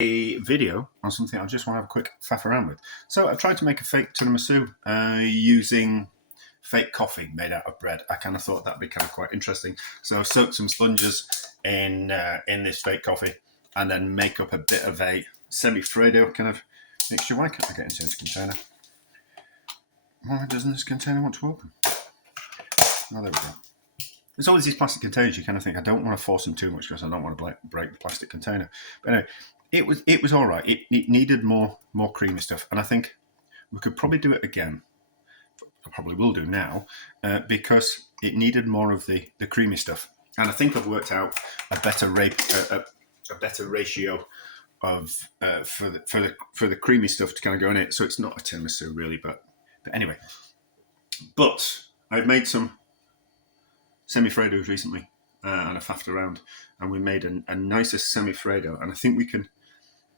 a video on something I just want to have a quick faff around with. So I've tried to make a fake tiramisu using fake coffee made out of bread. I kind of thought that'd be kind of quite interesting. So I've soaked some sponges in this fake coffee and then make up a bit of a Semifreddo kind of mixture. Why can't I get into this container? Why doesn't this container want to open? Oh, there we go. There's always these plastic containers. You kind of think, I don't want to force them too much because I don't want to break the plastic container. But anyway, it was all right. It needed more creamy stuff, and I think we could probably do it again. I probably will do now because it needed more of the creamy stuff. And I think I've worked out a better ratio of for the creamy stuff to kind of go in it. So it's not a tiramisu really, but anyway. But I've made some Semifreddos recently, and I faffed around, and we made a nicer Semifreddo, and I think we can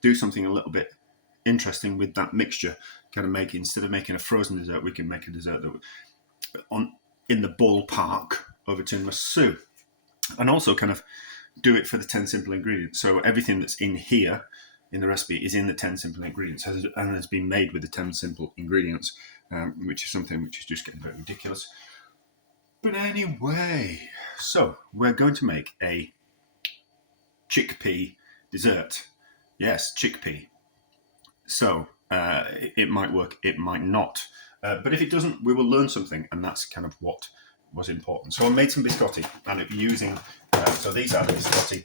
do something a little bit interesting with that mixture. Kind of instead of making a frozen dessert, we can make a dessert that in the ballpark of a tiramisu, and also kind of do it for the 10 simple ingredients. So everything that's in here in the recipe is in the 10 simple ingredients and has been made with the 10 simple ingredients, which is something which is just getting a bit ridiculous. But anyway, so we're going to make a chickpea dessert. Yes, chickpea. So it might work, it might not. But if it doesn't, we will learn something, and that's kind of what was important. So I made some biscotti, and using, so these are the biscotti.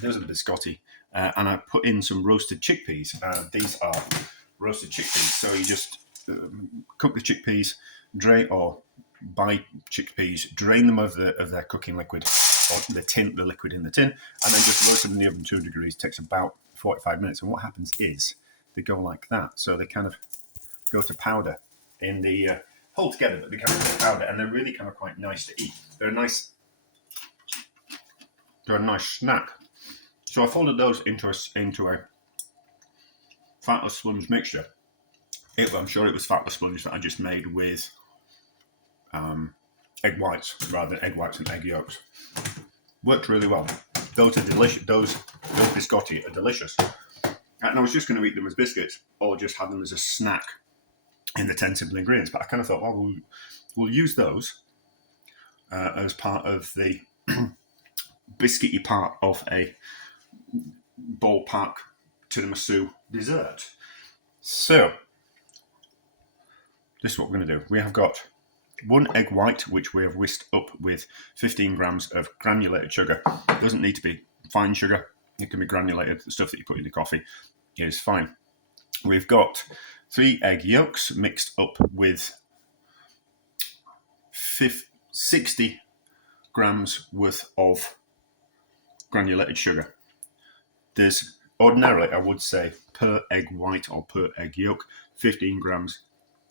Those are the biscotti. And I put in some roasted chickpeas. These are roasted chickpeas. So you just cook the chickpeas, buy chickpeas, drain them of their cooking liquid, or the liquid in the tin, and then just roast them in the oven 2 degrees. It takes about 45 minutes. And what happens is they go like that. So they kind of go to powder in the hold together, but they kind of go to powder, and they're really kind of quite nice to eat. They're a nice snack. So I folded those into a fatless sponge mixture. I'm sure it was fatless sponge that I just made with egg whites rather than egg whites and egg yolks. Worked really well. Those are delicious. Those biscotti are delicious. And I was just going to eat them as biscuits or just have them as a snack in the 10 simple ingredients. But I kind of thought, well, we'll use those as part of the biscuity part of a ballpark tiramisu dessert. So this is what we're going to do. We have got 1 egg white, which we have whisked up with 15 grams of granulated sugar. It doesn't need to be fine sugar. It can be granulated. The stuff that you put in the coffee is fine. We've got 3 egg yolks mixed up with 60 grams worth of granulated sugar. There's ordinarily, I would say, per egg white or per egg yolk, 15 grams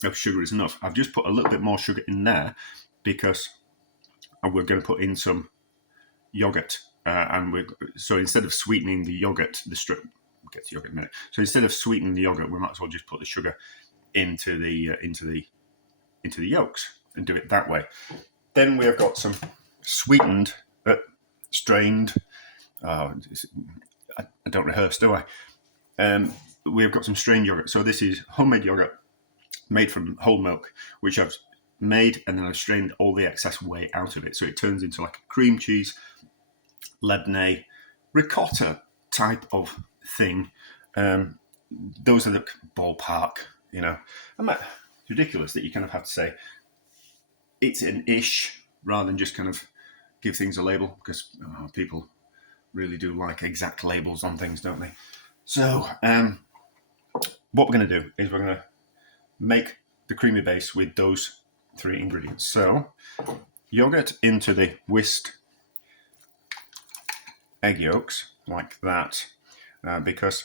of sugar is enough. I've just put a little bit more sugar in there because we're going to put in some yogurt, so instead of sweetening the yogurt, we'll get to yogurt in a minute. So instead of sweetening the yogurt, we might as well just put the sugar into the yolks and do it that way. Then we have got some sweetened, strained. I don't rehearse, do I? We have got some strained yogurt. So this is homemade yogurt made from whole milk, which I've made, and then I've strained all the excess whey out of it. So it turns into like a cream cheese, Lebanese, ricotta type of thing. Those are the ballpark, it's ridiculous that you kind of have to say it's an ish rather than just kind of give things a label, because people really do like exact labels on things, don't they? So what we're going to do is we're going to make the creamy base with those 3 ingredients. So yogurt into the whisked egg yolks like that, because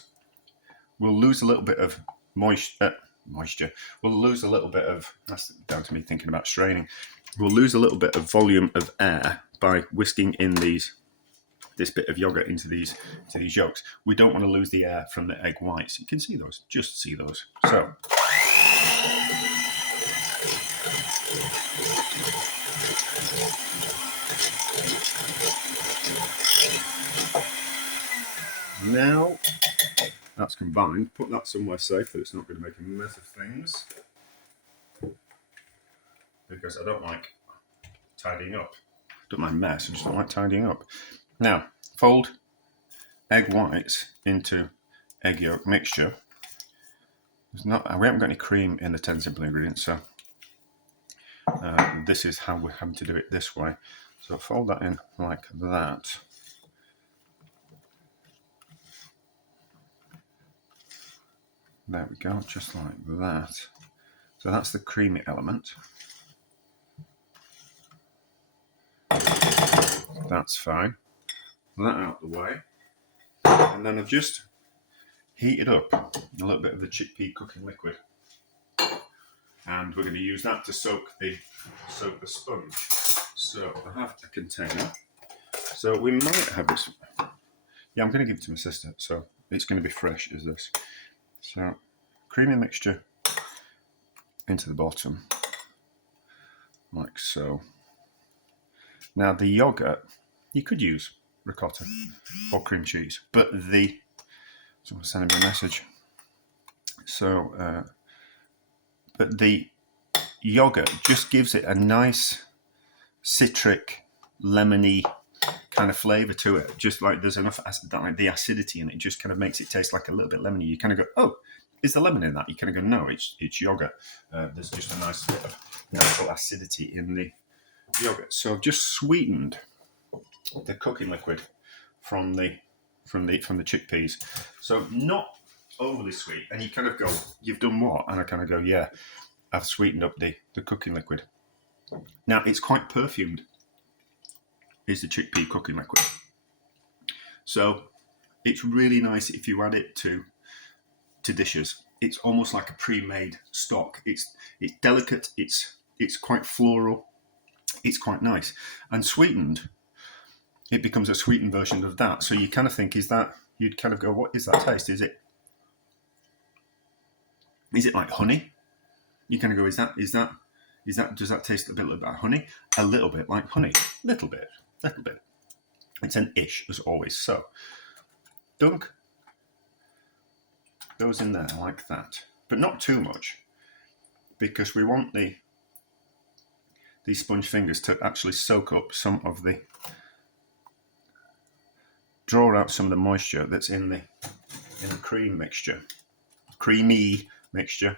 we'll lose a little bit of moisture. We'll lose a little bit of, that's down to me thinking about straining. We'll lose a little bit of volume of air by whisking in this bit of yogurt into these yolks. We don't want to lose the air from the egg whites. You can see those, just see those. So Now that's combined, put that somewhere safe that it's not going to make a mess of things, because I don't like tidying up. Don't mind mess, I just don't like tidying up. Now, fold egg whites into egg yolk mixture. We haven't got any cream in the 10 simple ingredients, so this is how we're having to do it this way. So fold that in like that. There we go, just like that. So that's the creamy element. That's fine. That out of the way. And then I've just heated up a little bit of the chickpea cooking liquid. And we're going to use that to soak the sponge. So I have a container. So we might have this. Yeah, I'm going to give it to my sister, so it's going to be fresh as this. So creamy mixture into the bottom, like so. Now the yogurt, you could use ricotta or cream cheese, but someone's sending me a message. So, but the yogurt just gives it a nice citric, lemony kind of flavour to it. Just like there's enough like the acidity in it, just kind of makes it taste like a little bit lemony. You kind of go, oh, is there lemon in that? You kind of go, no, it's yogurt. There's just a nice bit of natural acidity in the yogurt. So I've just sweetened the cooking liquid from the chickpeas. So not overly sweet. And you kind of go, you've done what? And I kind of go, yeah, I've sweetened up the cooking liquid. Now it's quite perfumed, is the chickpea cooking liquid. So it's really nice if you add it to dishes. It's almost like a pre-made stock. It's delicate, it's quite floral, it's quite nice. And sweetened, it becomes a sweetened version of that. So you kind of think, you'd kind of go, what is that taste? Is it like honey? You kind of go, does that taste a bit like honey? A little bit like honey. Little bit. It's an ish, as always. So dunk those in there like that. But not too much, because we want these sponge fingers to actually soak up draw out some of the moisture that's in the creamy mixture.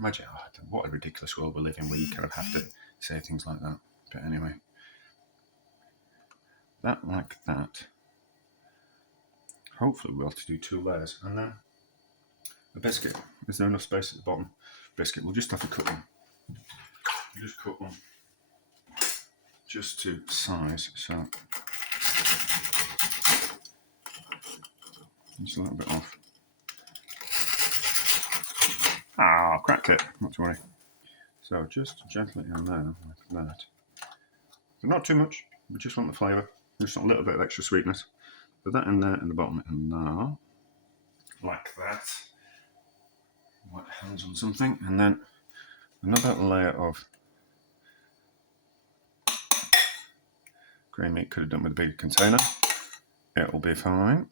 Imagine, what a ridiculous world we live in where you kind of have to say things like that. But anyway, that like that. Hopefully we'll have to do 2 layers. And then the biscuit. Is there enough space at the bottom? Biscuit, we'll just have to cut them. You just cut them just to size. So just a little bit off. Cracked it, not to worry. So just gently in there, like that. But not too much, we just want the flavour. Just a little bit of extra sweetness. Put that in there in the bottom, and now, like that. Wet hands on something, and then another layer of grey meat. Could have done with a bigger container. It'll be fine.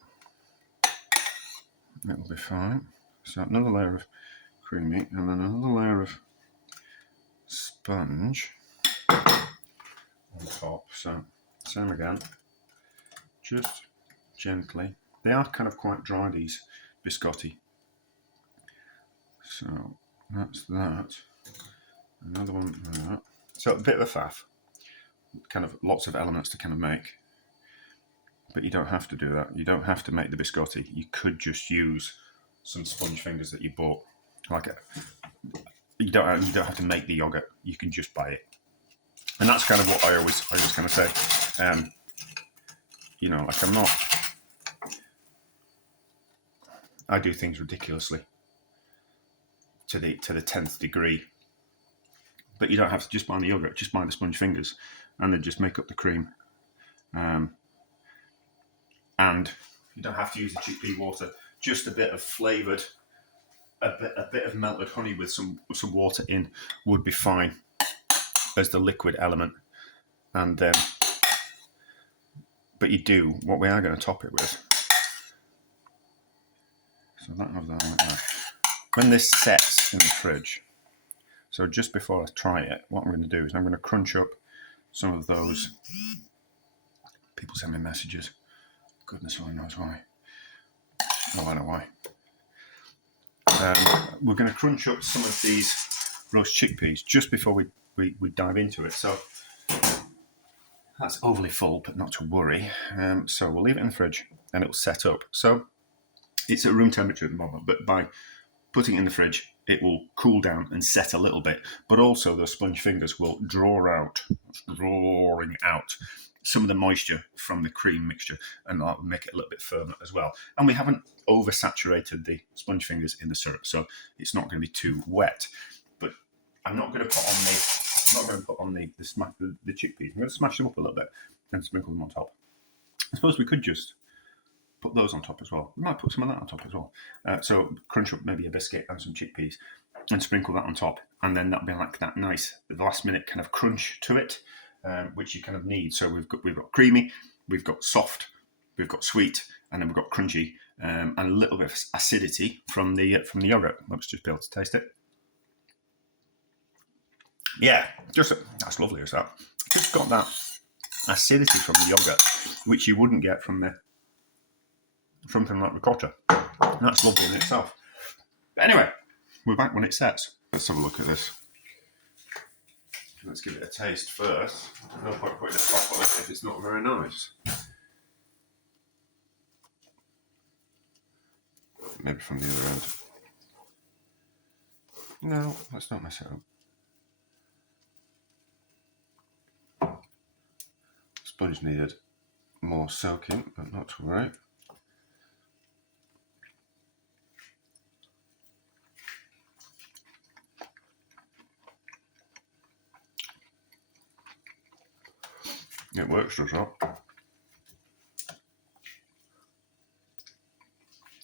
So another layer of cream meat, and then another layer of sponge on top. So same again, just gently. They are kind of quite dry, these biscotti. So that's that. Another one like that. So a bit of a faff. Kind of lots of elements to kind of make. But you don't have to do that. You don't have to make the biscotti. You could just use some sponge fingers that you bought. You don't have to make the yogurt. You can just buy it. And that's kind of what I always kind of say. I do things ridiculously to the 10th degree. But you don't have to just buy the yogurt. Just buy the sponge fingers, and then just make up the cream. And you don't have to use the chickpea water. Just a bit of flavoured, a bit of melted honey with some water in would be fine as the liquid element. And but what we are going to top it with So that goes down like that. When this sets in the fridge, so just before I try it, what I'm going to do is I'm going to crunch up some of those. People send me messages. Goodness only knows why. Oh, I know why. We're going to crunch up some of these roast chickpeas just before we dive into it. So that's overly full, but not to worry. So we'll leave it in the fridge and it'll set up. So it's at room temperature at the moment, but by putting it in the fridge, it will cool down and set a little bit. But also those sponge fingers will drawing out some of the moisture from the cream mixture, and that'll make it a little bit firmer as well. And we haven't oversaturated the sponge fingers in the syrup, so it's not going to be too wet. But I'm not going to put on the chickpeas. I'm going to smash them up a little bit and sprinkle them on top. I suppose we could just put those on top as well. We might put some of that on top as well. So crunch up maybe a biscuit and some chickpeas and sprinkle that on top, and then that'll be like that nice last minute kind of crunch to it. Which you kind of need. So we've got creamy, we've got soft, we've got sweet, and then we've got crunchy, and a little bit of acidity from the yogurt. Let's just be able to taste it. Yeah, that's lovely, is that? Just got that acidity from the yogurt, which you wouldn't get from something like ricotta. And that's lovely in itself. But anyway, we're back when it sets. Let's have a look at this. Let's give it a taste first. No point putting a top on it if it's not very nice. Maybe from the other end. No, let's not mess it up. Sponge needed more soaking, but not to worry. It works, does that?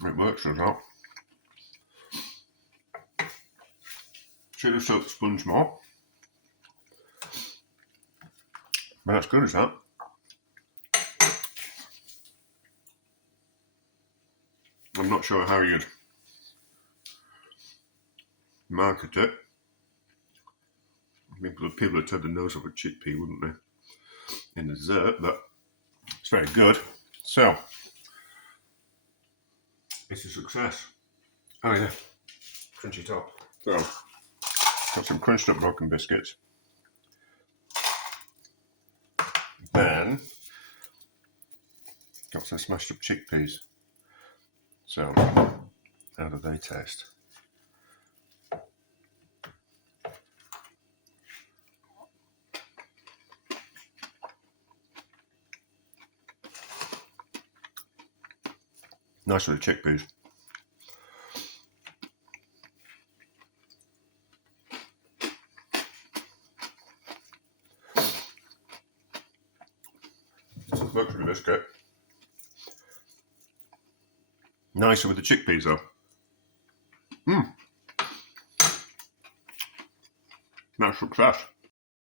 It works, does that? Should have soaked the sponge more. But that's good, is that? I'm not sure how you'd market it. People would turn the nose up a chickpea, wouldn't they? In the dessert, but it's very good. So it's a success. Oh yeah, crunchy top. So got some crunched up broken biscuits. Then got some smashed up chickpeas. So how do they taste? Nice with the chickpeas. Works with the biscuit. Nicer with the chickpeas though. That's success.